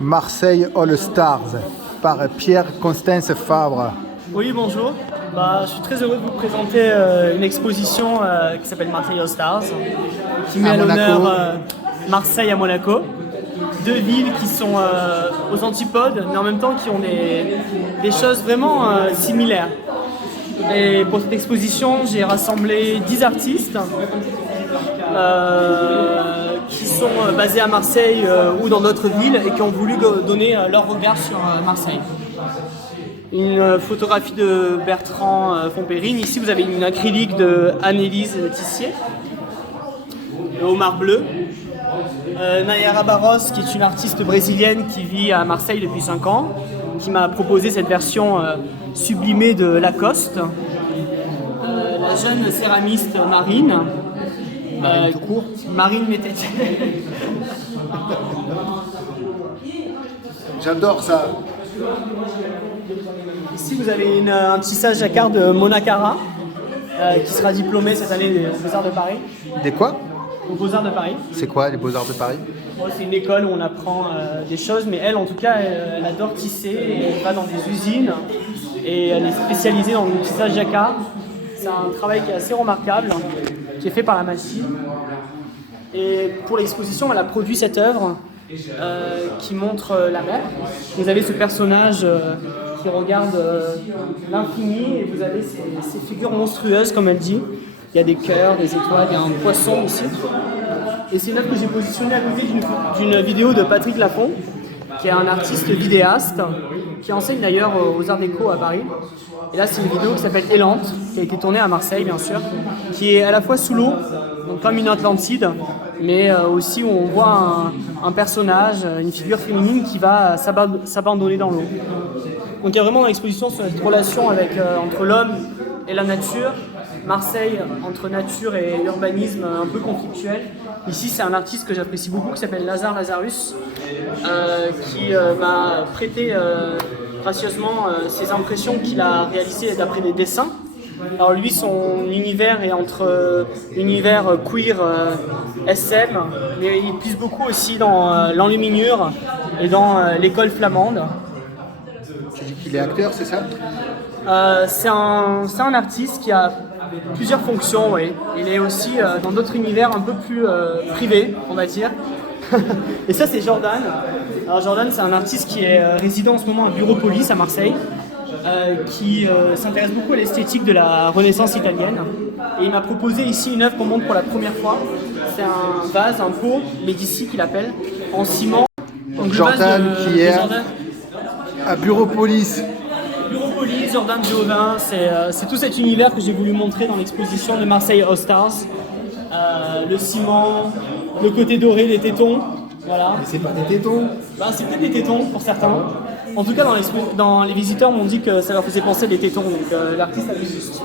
Marseille All Stars par Pierre-Constance Fabre. Oui, bonjour. Je suis très heureux de vous présenter une exposition qui s'appelle Marseille All Stars, qui met à l'honneur Marseille à Monaco. Deux villes qui sont aux antipodes, mais en même temps qui ont des choses vraiment similaires. Et pour cette exposition, j'ai rassemblé 10 artistes qui sont basés à Marseille ou dans d'autres villes et qui ont voulu donner leur regard sur Marseille. Une photographie de Bertrand Fontpérine. Ici, vous avez une acrylique de Anne-Élise Tissier, le homard bleu. Nayara Barros, qui est une artiste brésilienne qui vit à Marseille depuis 5 ans, qui m'a proposé cette version sublimée de Lacoste. La jeune céramiste Marine. Tout court. Marine Mété. J'adore ça. Ici, vous avez un tissage jacquard de Mona Cara, qui sera diplômée cette année aux Beaux-Arts de Paris. Des quoi? Aux Beaux-Arts de Paris. C'est quoi les Beaux-Arts de Paris? C'est une école où on apprend des choses, mais elle, en tout cas, elle adore tisser et elle va dans des usines et elle est spécialisée dans le tissage jacquard. C'est un travail qui est assez remarquable, qui est fait par la machine. Et pour l'exposition, elle a produit cette œuvre qui montre la mer. Vous avez ce personnage qui regarde l'infini et vous avez ces figures monstrueuses, comme elle dit. Il y a des cœurs, des étoiles, il y a un poisson aussi. Et c'est une œuvre que j'ai positionnée à côté d'une vidéo de Patrick Lafont, qui est un artiste vidéaste, qui enseigne d'ailleurs aux Arts Déco à Paris. Et là, c'est une vidéo qui s'appelle Élante, qui a été tournée à Marseille, bien sûr, qui est à la fois sous l'eau, donc comme une Atlantide, mais aussi où on voit un personnage, une figure féminine qui va s'abandonner dans l'eau. Donc il y a vraiment dans l'exposition cette relation entre l'homme et la nature, Marseille entre nature et urbanisme un peu conflictuel. Ici, c'est un artiste que j'apprécie beaucoup qui s'appelle Lazare Lazarus, qui m'a prêté gracieusement ses impressions qu'il a réalisées d'après des dessins. Alors lui, son univers est entre univers queer SM, mais il puise beaucoup aussi dans l'enluminure et dans l'école flamande. Tu dis qu'il est acteur, c'est ça? C'est un artiste qui a plusieurs fonctions, oui. Il est aussi dans d'autres univers un peu plus privés, on va dire. Et ça, c'est Jordan. Alors Jordan, c'est un artiste qui est résident en ce moment à Bureaupolis à Marseille, qui s'intéresse beaucoup à l'esthétique de la Renaissance italienne. Et il m'a proposé ici une œuvre qu'on montre pour la première fois. C'est un vase, un pot, Médicis qu'il appelle, en ciment. Donc Jordan qui est à Bureaupolis. Bureaupolis, Jordan Giovin, c'est tout cet univers que j'ai voulu montrer dans l'exposition de Marseille All Stars. Le ciment, le côté doré des tétons, voilà. Mais c'est pas des tétons. C'est peut-être des tétons pour certains. En tout cas, dans les visiteurs m'ont dit que ça leur faisait penser à des tétons, donc l'artiste avait juste.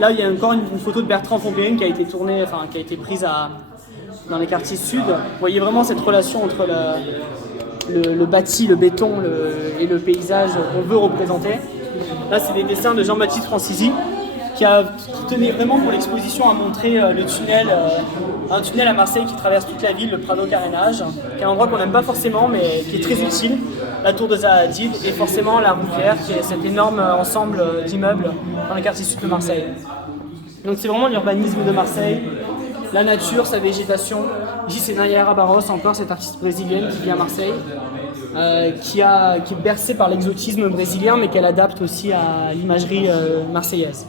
Là, il y a encore une photo de Bertrand Fontpérine qui a été prise dans les quartiers sud. Vous voyez vraiment cette relation entre le bâti, le béton et le paysage qu'on veut représenter. Là, c'est des dessins de Jean-Baptiste Francisi qui tenait vraiment pour l'exposition à montrer le tunnel, un tunnel à Marseille qui traverse toute la ville, le Prado Carénage, qui est un endroit qu'on n'aime pas forcément mais qui est très utile. La tour de Zaha Hadid et forcément la Rouvière, qui est cet énorme ensemble d'immeubles dans les quartiers sud de Marseille. Donc c'est vraiment l'urbanisme de Marseille, la nature, sa végétation. Ici, c'est Nayara Barros, encore cette artiste brésilienne qui vit à Marseille, qui est bercée par l'exotisme brésilien, mais qu'elle adapte aussi à l'imagerie marseillaise.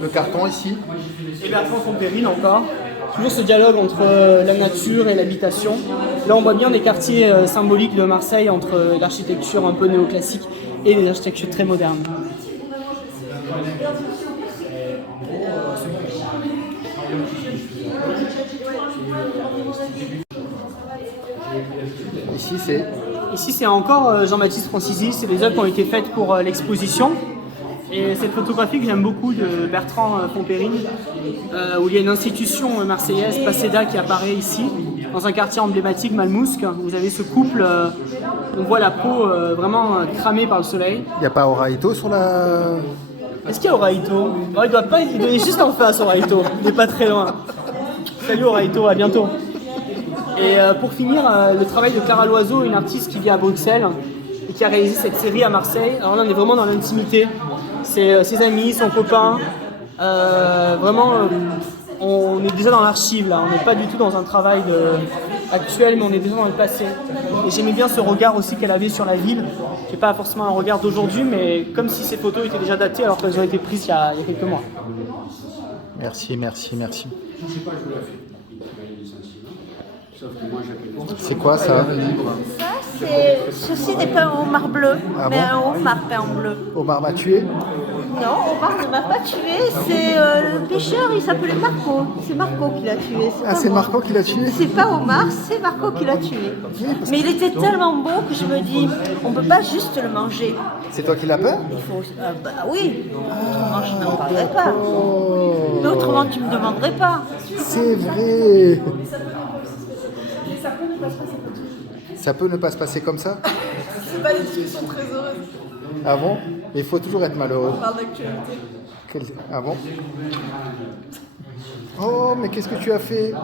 Le carton ici. Et Bertrand Fontpérine encore. Toujours ce dialogue entre la nature et l'habitation. Là, on voit bien des quartiers symboliques de Marseille entre l'architecture un peu néoclassique et les architectures très modernes. Ici, c'est encore Jean-Baptiste Francisi. C'est des œuvres qui ont été faites pour l'exposition. Et cette photographie que j'aime beaucoup de Bertrand Fontpérine, où il y a une institution marseillaise, Paseda, qui apparaît ici, dans un quartier emblématique, Malmousque. Vous avez ce couple, on voit la peau vraiment cramée par le soleil. Il n'y a pas Oraito sur la... Est-ce qu'il y a Oraito? Oh, il est juste en face, Oraito. Il n'est pas très loin. Salut Oraito, à bientôt. Et pour finir, le travail de Clara Loiseau, une artiste qui vit à Bruxelles et qui a réalisé cette série à Marseille. Alors là, on est vraiment dans l'intimité. C'est ses amis, son copain. On est déjà dans l'archive là. On n'est pas du tout dans un travail actuel, mais on est déjà dans le passé. Et j'aimais bien ce regard aussi qu'elle avait sur la ville, qui n'est pas forcément un regard d'aujourd'hui, mais comme si ces photos étaient déjà datées alors qu'elles ont été prises il y a quelques mois. Merci, merci, merci. C'est quoi ça? Ça, ceci n'est pas un homard bleu, Ah mais bon? un homard peint en bleu. Omar m'a tué? Non, Omar ne m'a pas tué, c'est le pêcheur, il s'appelait Marco. C'est Marco qui l'a tué. Ah, pas c'est moi. Marco qui l'a tué? C'est pas Omar, c'est Marco qui l'a tué. Mais il était tellement beau que je me dis, on peut pas juste le manger. C'est toi qui l'as peint? Il faut. Bah oui, autrement je n'en parlerai pas. Mais autrement tu me demanderais pas. C'est vrai. Ça peut ne pas se passer comme ça? C'est pas des discussions très heureuses. Ah bon? Mais il faut toujours être malheureux. On parle d'actualité. Ah bon? Oh, mais qu'est-ce que tu as fait?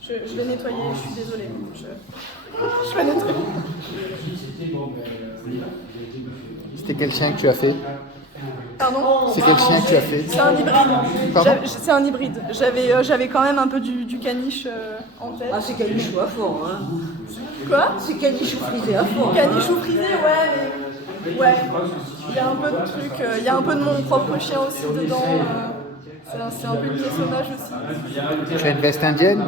Je vais nettoyer, je suis désolée. Je vais nettoyer. C'était quel chien que tu as fait? Pardon? C'est quel chien que tu as fait? C'est un hybride. Pardon? C'est un hybride. J'avais quand même un peu du caniche en tête. Ah, c'est canichou à fond, hein. Quoi? C'est canichou frisé à fond. Canichou frisé, ouais, mais... Ouais. Il y a un peu de trucs, il y a un peu de mon propre chien aussi dedans. C'est un peu une piéçonnage aussi. Tu as une veste indienne?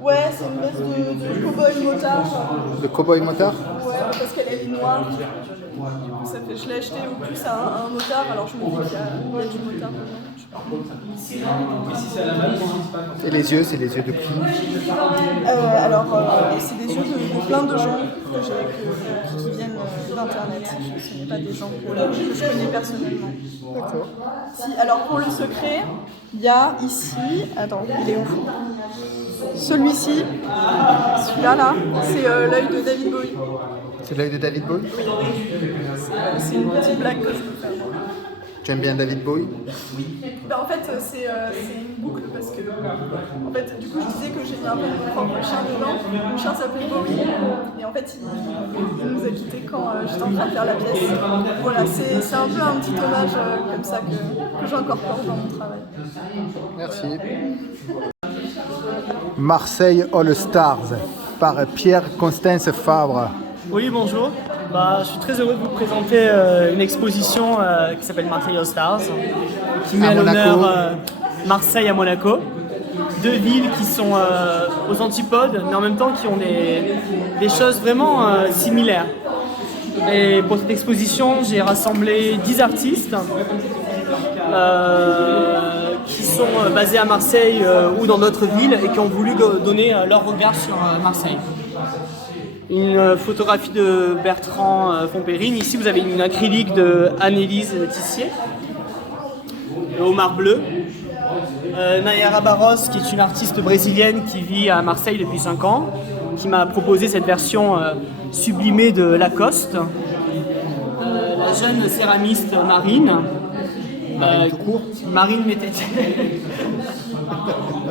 Ouais, c'est une veste de cow-boy motard. De cow-boy motard? Ouais, parce qu'elle est noire. Du coup, ça fait, je l'ai acheté au plus à un motard, alors je me dis qu'il y a du motard dedans. Et les yeux, c'est les yeux de qui? C'est des yeux de plein de gens qui viennent d'internet. Ce n'est pas des gens que je connais personnellement. D'accord. Si, alors pour le secret, il y a ici. Attends, il est où? Celui-ci, celui-là, là, c'est l'œil de David Bowie. C'est l'œil de David Bowie? C'est une petite blague que je peux faire. Tu aimes bien David Bowie? Ben, en fait, c'est une boucle parce que, en fait, du coup, je disais que j'ai mis un peu mon propre chien dedans. Mon chien s'appelait Bowie et en fait, il nous a quittés quand j'étais en train de faire la pièce. Voilà, c'est un peu un petit hommage comme ça que j'incorpore dans mon travail. Merci. Marseille All Stars par Pierre-Constance Fabre. Oui, bonjour. Je suis très heureux de vous présenter une exposition qui s'appelle Marseille All Stars, qui met à l'honneur Marseille à Monaco. Deux villes qui sont aux antipodes, mais en même temps qui ont des choses vraiment similaires. Et pour cette exposition, j'ai rassemblé 10 artistes qui sont basés à Marseille ou dans d'autres villes et qui ont voulu donner leur regard sur Marseille. Une photographie de Bertrand Fontpérine. Ici, vous avez une acrylique de Anne-Élise Tissier, le homard bleu. Nayara Barros, qui est une artiste brésilienne qui vit à Marseille depuis 5 ans, qui m'a proposé cette version sublimée de Lacoste. La jeune céramiste Marine. Marine tout court. Marine Mété.